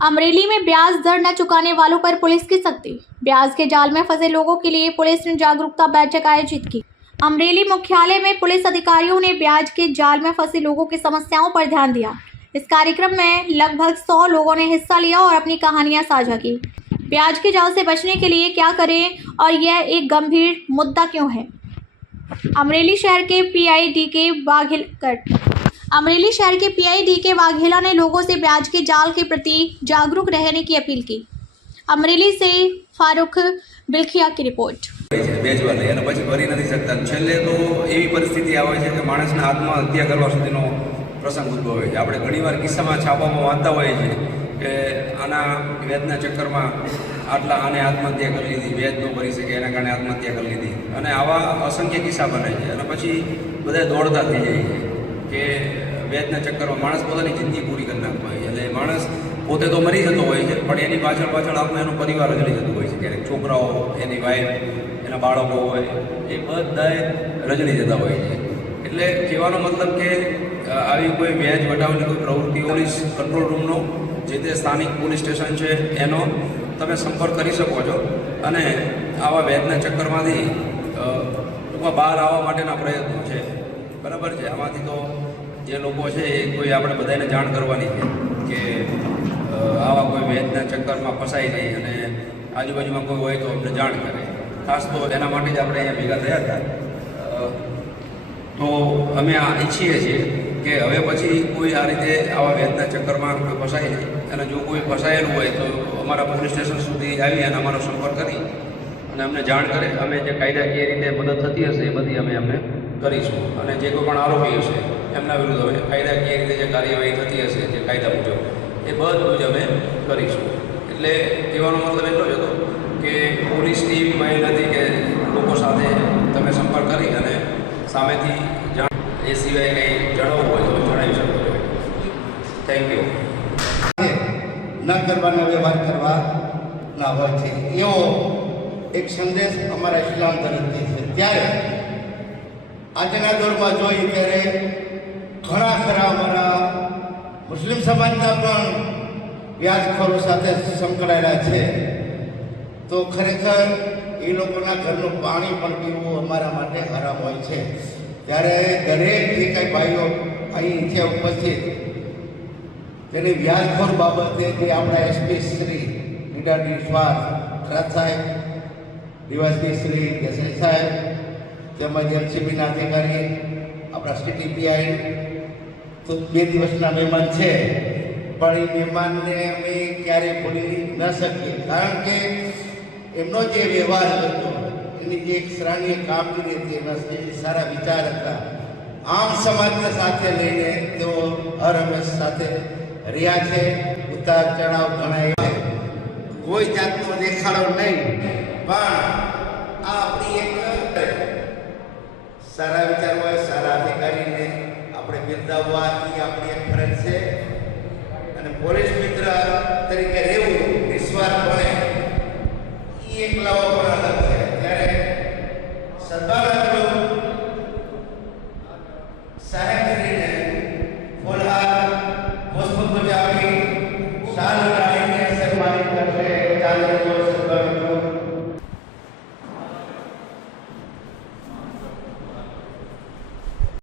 अमरेली में ब्याज दर न चुकाने वालों पर पुलिस की सख्ती। ब्याज के जाल में फंसे लोगों के लिए पुलिस ने जागरूकता बैठक आयोजित की। अमरेली मुख्यालय में पुलिस अधिकारियों ने ब्याज के जाल में फंसे लोगों की समस्याओं पर ध्यान दिया। इस कार्यक्रम में लगभग 100 लोगों ने हिस्सा लिया और अपनी कहानियां साझा की। ब्याज के जाल से बचने के लिए क्या करें और यह एक गंभीर मुद्दा क्यों है। अमरेली शहर के पीआईडी के वाघेला ने लोगों से ब्याज के जाल के प्रति जागरूक रहने की अपील की। अमरेली से फारूक बिलखिया की रिपोर्ट। વેચવા લે અને પછી ભરી નથી શકતા. છેલ્લે તો એવી પરિસ્થિતિ આવે છે કે માણસને આત્મહત્યા કરવા સુધીનો પ્રસંગ ઉદ્ભવે છે. આપણે ઘણીવાર કિસ્સામાં છાપામાં વાંચતા હોઈએ છીએ કે આના વેદના ચક્કરમાં આને આત્મહત્યા કરી લીધી, વેદ ન ભરી શકે એના કારણે આત્મહત્યા કરી લીધી, અને આવા અસંખ્ય કિસ્સા બને છે. અને પછી બધા દોડતા થઈ જાય છે કે વેદના ચક્કરમાં માણસ પોતાની જિંદગી પૂરી કરી નાખતો હોય છે. એટલે માણસ પોતે તો મરી જતો હોય છે, પણ એની પાછળ આખું એનો પરિવાર રજળી જતું હોય છે. ક્યારેક છોકરાઓ, એની વાઈફ, એના બાળકો હોય, એ બધાએ રજળી જતા હોય છે. એટલે કહેવાનો મતલબ કે આવી કોઈ વ્યાજ વટાવવાની કોઈ પ્રવૃત્તિ પોલીસ કંટ્રોલ રૂમનો જે તે સ્થાનિક પોલીસ સ્ટેશન છે એનો તમે સંપર્ક કરી શકો છો અને આવા વ્યાજના ચક્કરમાંથી ટૂંકમાં બહાર આવવા માટેના પ્રયત્નો છે. બરાબર છે. આમાંથી તો જે લોકો છે એ કોઈ આપણે બધાને જાણ કરવાની છે કે આવા કોઈ વ્યાજના ચક્કરમાં ફસાય નહીં અને આજુબાજુમાં કોઈ હોય તો અમને જાણ કરે. ખાસ તો એના માટે જ આપણે અહીંયા ભેગા થયા હતા. તો અમે આ ઈચ્છીએ છીએ કે હવે પછી કોઈ આ રીતે આવા વ્યાજના ચક્કરમાં કોઈ ફસાય નહીં, અને જો કોઈ ફસાયેલું હોય તો અમારા પોલીસ સ્ટેશન સુધી આવી અને અમારો સંપર્ક કરી અને અમને જાણ કરે. અમે જે કાયદાકીય રીતે મદદ થતી હશે એ બધી અમે એમને કરીશું. અને જે કોઈ પણ આરોપી હશે એમના વિરુદ્ધ હવે કાયદાકીય રીતે જે કાર્યવાહી થતી હશે જે કાયદા મુજબ એ બધું જ અમે કરીશું. એટલે કહેવાનો મતલબ એટલો જ હતો કે પોલીસની એવી પહેલ નથી કે લોકો સાથે તમે સંપર્ક કરી અને સામેથી જાણ, એ સિવાય કંઈ જણાવવું હોય તો જણાવી શકો છો. Thank you. ન કરવાના વ્યવહાર કરવાના હોય છે એવો એક સંદેશ અમારા ઇસ્લામ તરફથી છે. ત્યારે આજના દોરમાં જોઈએ ત્યારે ઘણા ખરા અમારા મુસ્લિમ સમાજના પણ વ્યાજખોરો સાથે સંકળાયેલા છે. તો ખરેખર એ લોકોના ઘરનું પાણી પણ પીવું અમારા માટે હરામ હોય છે. ત્યારે દરેક જે કંઈ ભાઈઓ અહીં છે ઉપસ્થિત તેની વ્યાજખોર બાબતે જે આપણા એસપી શ્રી નિડાડી સ્વાર ખરાત સાહેબ, ડીવાયએસપી શ્રી દેસાઈ સાહેબ, તેમજ એમસીબીના અધિકારી, આપણા સિટી પીઆઈ તો 2 દિવસના મહેમાન છે, પણ એ મહેમાનને અમે ક્યારેય ભૂલી ન શકીએ. કારણ કે એમનો જે વ્યવહાર હતો, એની જે એક સરાહનીય કામગીરી હતી, એના સારા વિચાર હતા. આમ સમાજને સાથે લઈને તેઓ હર હંમેશ સાથે રહ્યા છે. ઉતાર ચઢાવ ઘણા કોઈ જાતનો દેખાડો નહીં, પણ આ આપણી એક સારા વિચાર હોય, સારા અધિકારીને આપણે બિરદાવવા એ આપણી એક ફરજ છે. અને પોલીસ મિત્ર તરીકે રહેવું નિસ્વાર્થપણે એ એક લાવો પણ અલગ છે. ત્યારે સરદાર સાહેબ